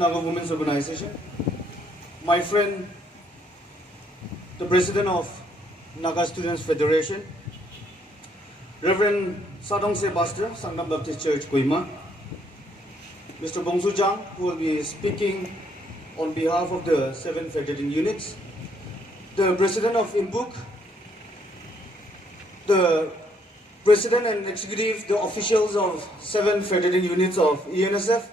Naga Women's Organization, my friend, the President of Naga Students Federation, Reverend Tsadongse Pastor, Sangtam Baptist Church, Kohima, Mr.Pongsu Chang, who will be speaking on behalf of the 7 Federating Units, the President of ENPO, the President and Executive, the officials of 7 Federating Units of ENSF,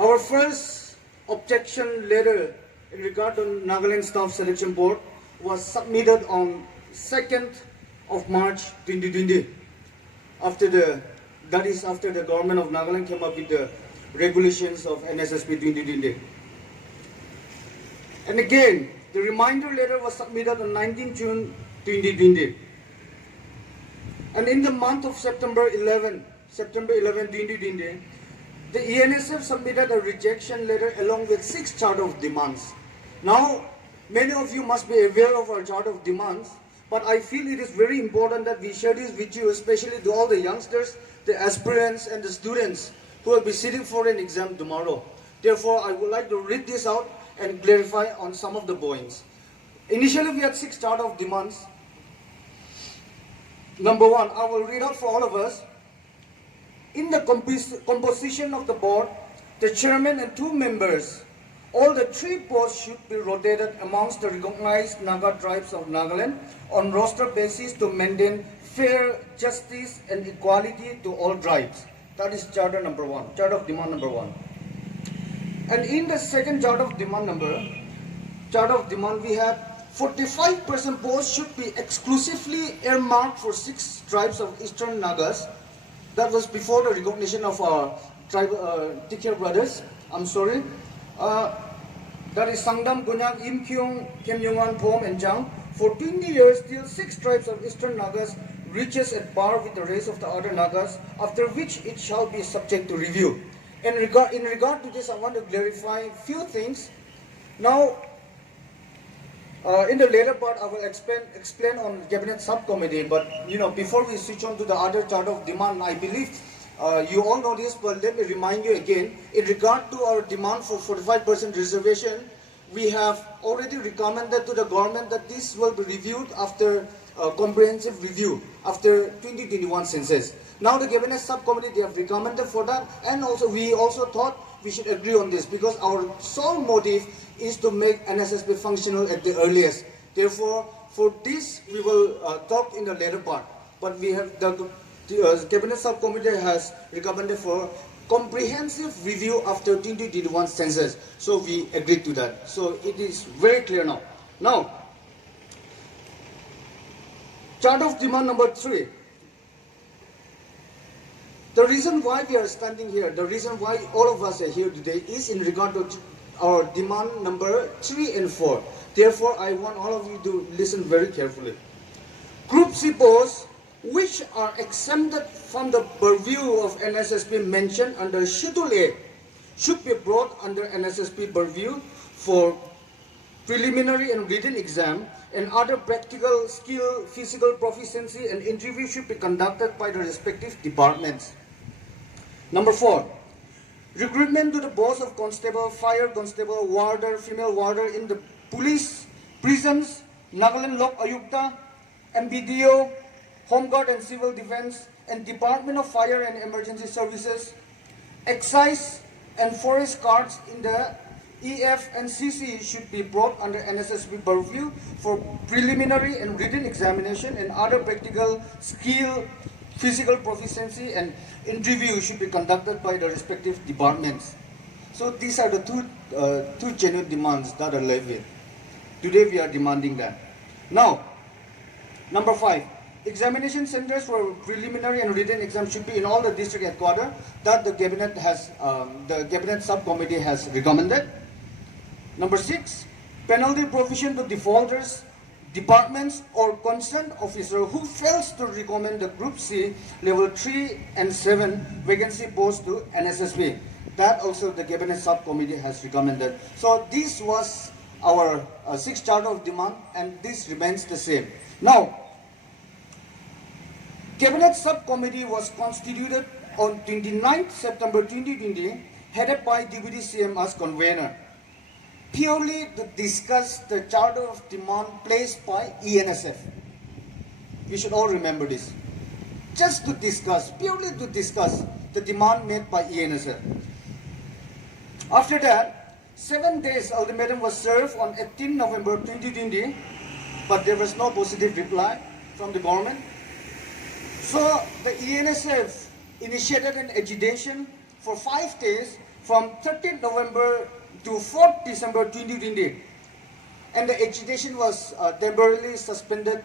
Our first objection letter in regard to Nagaland Staff Selection Board was submitted on 2nd of March 2020, after the government of Nagaland came up with the regulations of NSSB 2020. And again, the reminder letter was submitted on 19 June 2020. And in the month of September 11, 2020, the ENSF submitted a rejection letter along with 6 chart of demands. Now, many of you must be aware of our chart of demands, but I feel it is very important that we share this with you, especially to all the youngsters, the aspirants and the students who will be sitting for an exam tomorrow. Therefore, I would like to read this out and clarify on some of the points. Initially, we had 6 chart of demands. Number 1, I will read out for all of us. In the composition of the board, the chairman and 2 members, all the 3 posts should be rotated amongst the recognized Naga tribes of Nagaland on roster basis to maintain fair justice and equality to all tribes. That is chart of demand number 1. And in the second chart of demand, we have 45% posts should be exclusively earmarked for 6 tribes of Eastern Nagas. That was before the recognition of our tribe, Tikir brothers. I'm sorry. That is Sangtam, Yimkhiung, Nuhyemong, Pom and Chang. For 20 years, till 6 tribes of Eastern Nagas reaches at par with the rest of the other Nagas, after which it shall be subject to review. In regard to this, I want to clarify a few things. Now, in the later part, I will explain on cabinet subcommittee. But before we switch on to the other chart of demand, I believe you all know this, but let me remind you again. In regard to our demand for 45% reservation, we have already recommended to the government that this will be reviewed after comprehensive review after 2021 census. Now the cabinet subcommittee, they have recommended for that, and also we also thought we should agree on this because our sole motive is to make NSSB functional at the earliest. Therefore, for this we will talk in the later part. But we have the cabinet subcommittee has recommended for comprehensive review after 2021 census. So we agreed to that. So it is very clear now. Now, chart of demand number 3. The reason why we are standing here, the reason why all of us are here today is in regard to our demand number 3 and 4. Therefore, I want all of you to listen very carefully. Group C posts which are exempted from the purview of NSSB mentioned under Schedule A should be brought under NSSB purview for preliminary and written exam, and other practical skill, physical proficiency and interview should be conducted by the respective departments. Number 4, recruitment to the post of constable, fire constable, warder, female warder in the police, prisons, Nagaland Lok Ayukta, MBDO, Home Guard and Civil Defense, and Department of Fire and Emergency Services, excise and forest guards in the EF and CC should be brought under NSSB purview for preliminary and written examination, and other practical skill, physical proficiency and interview should be conducted by the respective departments. So these are the two genuine demands that are levied. Today we are demanding that. Now, number 5, examination centers for preliminary and written exam should be in all the district headquarters that the cabinet subcommittee has recommended. Number 6, penalty provision to defaulters, departments or concerned officer who fails to recommend the Group C level 3 and 7 vacancy post to NSSB. That also the cabinet subcommittee has recommended. So this was our 6 chart of demand, and this remains the same. Now, Cabinet Subcommittee was constituted on 29th September 2020, headed by Deputy CM as convener, purely to discuss the charter of demand placed by ENSF. You should all remember this. Just to discuss, purely to discuss the demand made by ENSF. After that, 7 days ultimatum was served on 18 November 2020, but there was no positive reply from the government. So the ENSF initiated an agitation for 5 days from 13 November to 4th December 2020. And the agitation was temporarily suspended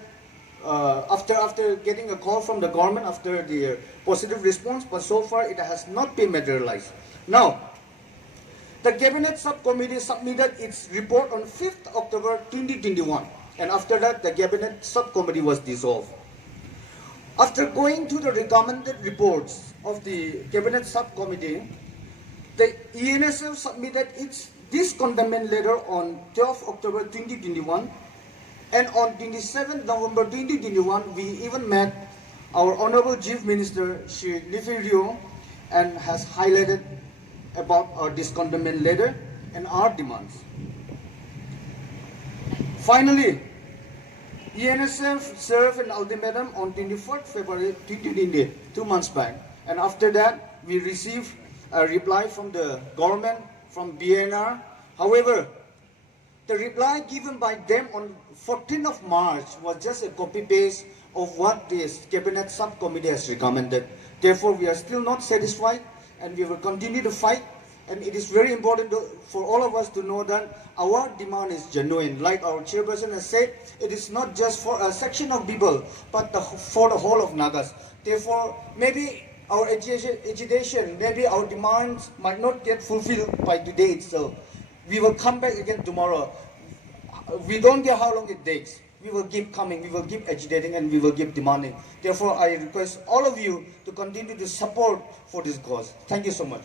after getting a call from the government after the positive response, but so far it has not been materialized. Now, the Cabinet Subcommittee submitted its report on 5th October 2021, and after that the Cabinet Subcommittee was dissolved. After going to the recommended reports of the Cabinet Subcommittee, the ENSF submitted its discontent letter on 12th October 2021, and on 27th November 2021, we even met our Honorable Chief Minister, Shri, and has highlighted about our discontent letter and our demands. Finally, ENSF served an ultimatum on 24th February 2020, 2 months back, and after that, we received a reply from the government, from BNR. However, the reply given by them on 14th of March was just a copy-paste of what this Cabinet Subcommittee has recommended. Therefore, we are still not satisfied, and we will continue to fight. And it is very important for all of us to know that our demand is genuine. Like our chairperson has said, it is not just for a section of people, but for the whole of Nagas. Therefore, maybe our agitation, maybe our demands might not get fulfilled by today itself. We will come back again tomorrow. We don't care how long it takes. We will keep coming, we will keep agitating, and we will keep demanding. Therefore, I request all of you to continue to support for this cause. Thank you so much.